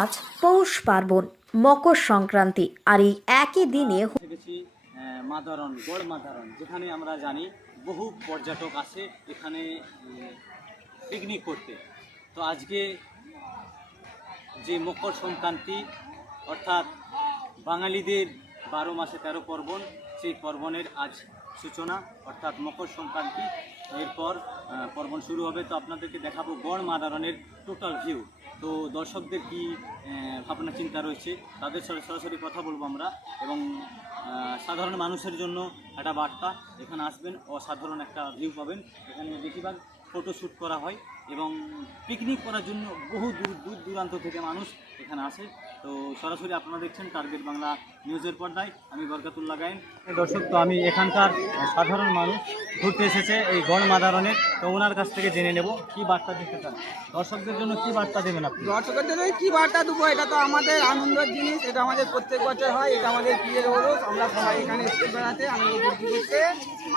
আজ পৌষ পার্বণ, মকর সংক্রান্তি, আর এই একই দিনে গেছি মাদারণ, গড় মাদারণ, যেখানে আমরা জানি বহু পর্যটক আসে এখানে পিকনিক করতে। তো আজকে যে মকর সংক্রান্তি, অর্থাৎ বাঙালিদের 12 মাসে 13 পার্বণ, সেই পার্বণের আজ সূচনা, অর্থাৎ মকর সংক্রান্তি। এরপর পার্বণ শুরু হবে। তো আপনাদেরকে দেখাবো গড় মাদারণের টোটাল ভিউ। তো দর্শকদের কি ভাবনা চিন্তা রয়েছে তাদের সাথে সরাসরি কথা বলবো আমরা, এবং সাধারণ মানুষের জন্য একটা বার্তা। এখানে আসবেন, অসাধারণ একটা ভিউ পাবেন। এখানে বেশিরভাগ ফটোশ্যুট করা হয় এবং পিকনিক করার জন্য বহু দূর দূরান্ত থেকে মানুষ এখানে আসে। তো সরাসরি আপনারা দেখছেন টার্গেট বাংলা নিউজের পর্দায়। আমি বরকাতুল্লাহ গায়েন। দর্শক, তো আমি এখানকার সাধারণ মানুষ ঘুরতে এসেছে এই গড় মাদারণের। তো ওনার কাছ থেকে জেনে নেব কি বার্তা দিতে চান, দর্শকদের জন্য কি বার্তা দেবেন আপনি? দর্শকদের জন্য কি বার্তা দেবো, এটা তো আমাদের আনন্দের জিনিস, এটা আমাদের প্রত্যেক বছর হয়, এটা আমাদের প্রিয় ওরস। আমরা সবাই এখানে এসে বেড়াতে আনন্দ ফুর্তি করতে,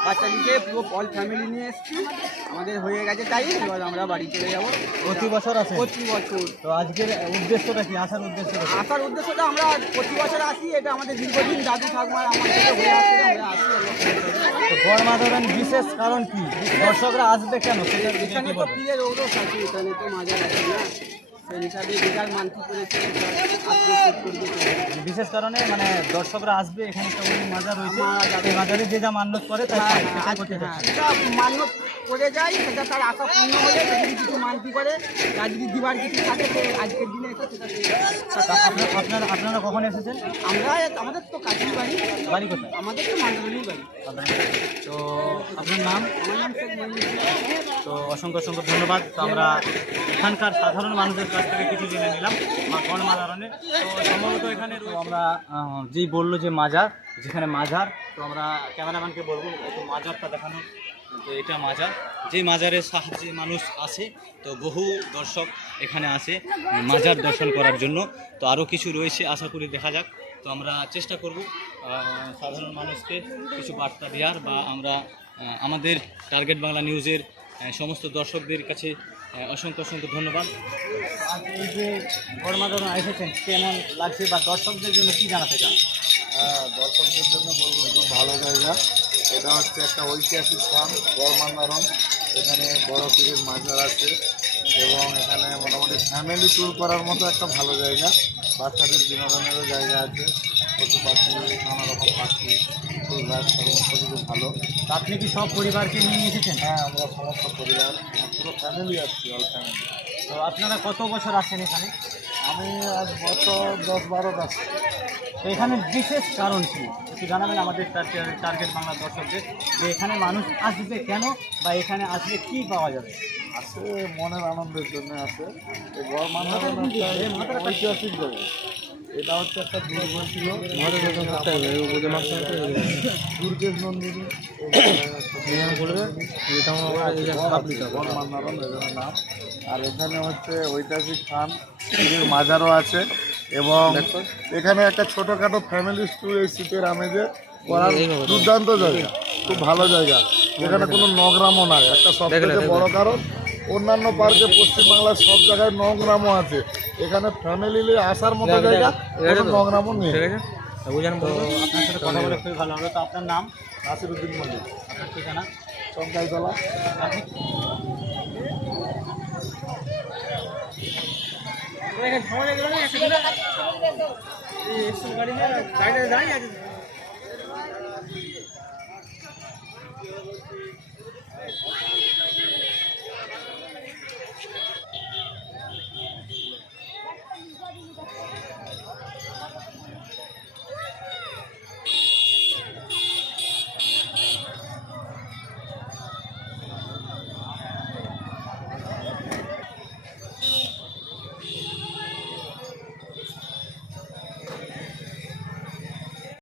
বাচ্চাদিকে পুরো অল ফ্যামিলি নিয়ে এসেছি। আমাদের হয়ে গেছে টাইম, এবার আমরা বাড়ি চলে যাবো। প্রতি বছর আছে? প্রতি বছর। তো আজকের উদ্দেশ্যটা কি, আসার উদ্দেশ্যটা কি? আসার উদ্দেশ্যটা আমরা প্রতি বছর আসি, এটা আমাদের দীর্ঘদিন দাদু ঠাকুমার আমার থেকে হয়ে আসছে, আমরা আসি। তো গড় মাদারণ বিশেষ কারণ কি, দর্শকরা আসবে কেন সেটার দিকে এখানে কি তো বলবেন? প্রিয় ওরস আছে, এখানে তো মাজার আছে না, সেই হিসাবে রেজাল্ট মানতে করেছে। বিশেষ কারণে মানে দর্শকরা আসবে, এখানে একটা ওই মাজার রয়েছে, এই মাজারে যে যা মান্যত করে তাই পায়, সেটাই করতে চাচ্ছে। এটা মান্যত করে যায়, সেটা তার আশা পূর্ণ হলে সে যদি কিছু মানতি করে, তার যদি দিবার কিছু থাকে, সে আজকের দিনে এসে সেটা আপনারা কখন এসেছেন? আমরা আমাদের তো কাছেই বাড়ি। বাড়ি কোথায়? আমাদের তো মান্দারণেই বাড়ি। তো আপনার নাম? আমার নাম শেখ মহিউদ্দিন। তো অসংখ্য ধন্যবাদ। তো আমরা এখানকার সাধারণ মানুষের কাছ থেকে কিছু জেনে নিলাম গড় মাদারণে। তো সম্ভবত এখানে আমরা যেই বললো যে মাজার, যেখানে মাজার, তো আমরা ক্যামেরাম্যানকে বলবো একটু মাজারটা দেখানো। তো এটা মাজার, যে মাজারের সাহায্যে মানুষ আসে। তো বহু দর্শক এখানে আসে মাজার দর্শন করার জন্য। তো আরও কিছু রয়েছে, আশা করি দেখা যাক। তো আমরা চেষ্টা করব সাধারণ মানুষকে কিছু বার্তা দেওয়ার, বা আমরা আমাদের টার্গেট বাংলা নিউজের সমস্ত দর্শকদের কাছে অসংখ্য ধন্যবাদ। আজ এই যে গড় মাদারণ এসেছেন, কেমন লাগছে, বা দর্শকদের জন্য কি জানাতে চান? দর্শকদের জন্য বলবো খুব ভালো জায়গা। এটা হচ্ছে একটা ঐতিহাসিক স্থান গড় মাদারণ। এখানে বড় পীরের মাজার আছে এবং এখানে মোটামুটি ফ্যামিলি ট্যুর করার মতো একটা ভালো জায়গা। বাচ্চাদের বিনোদনেরও জায়গা আছে, পশু পাখি, নানা রকম পাখি, ফুল গাছ, সমস্ত কিছু ভালো। তো আপনি কি সব পরিবারকে নিয়ে এসেছেন? হ্যাঁ, আমরা সমস্ত পরিবার, পুরো ফ্যামিলি আসছি, অল ফ্যামিলি। তো আপনারা কত বছর আসেন এখানে? আমি আজ বছর 10-12 আসছি। তো এখানে বিশেষ কারণ কি একটু জানাবেন আমাদের টার্গেট বাংলা দর্শকদের, যে এখানে মানুষ আসবে কেন, বা এখানে আসলে কি পাওয়া যাবে? আসে মনের আনন্দের জন্য আসে। এই গড় মাদারণ একটা ঐতিহাসিক জায়গা। এটা হচ্ছে একটা দুর্গ ছিল, দুর্গের নন্দিনী, গড় মাদারণ এখানে নাম। আর এখানে হচ্ছে ঐতিহাসিক স্থান, পীরের মাজারও আছে এবং এখানে একটা ছোটোখাটো ফ্যামিলি ট্যুর এই শীতের আমেজে করার দুর্দান্ত জায়গা, খুব ভালো জায়গা। এখানে কোনো নগ্রামও নাই, একটা সবথেকে বড় কারণ। অন্যান্য পার্কে পশ্চিমবাংলার সব জায়গায় নগ্রামও আছে, এখানে ফ্যামিলি নিয়ে আসার মতো জায়গা, কোনো নগ্রামও নেই। তো আপনার সাথে কথা বলে খুবই ভালো হলো। তো আপনার নাম? নাসিরউদ্দিন মল্লিক, আপনার ঠিকানা? চমকাইতলা। আপনি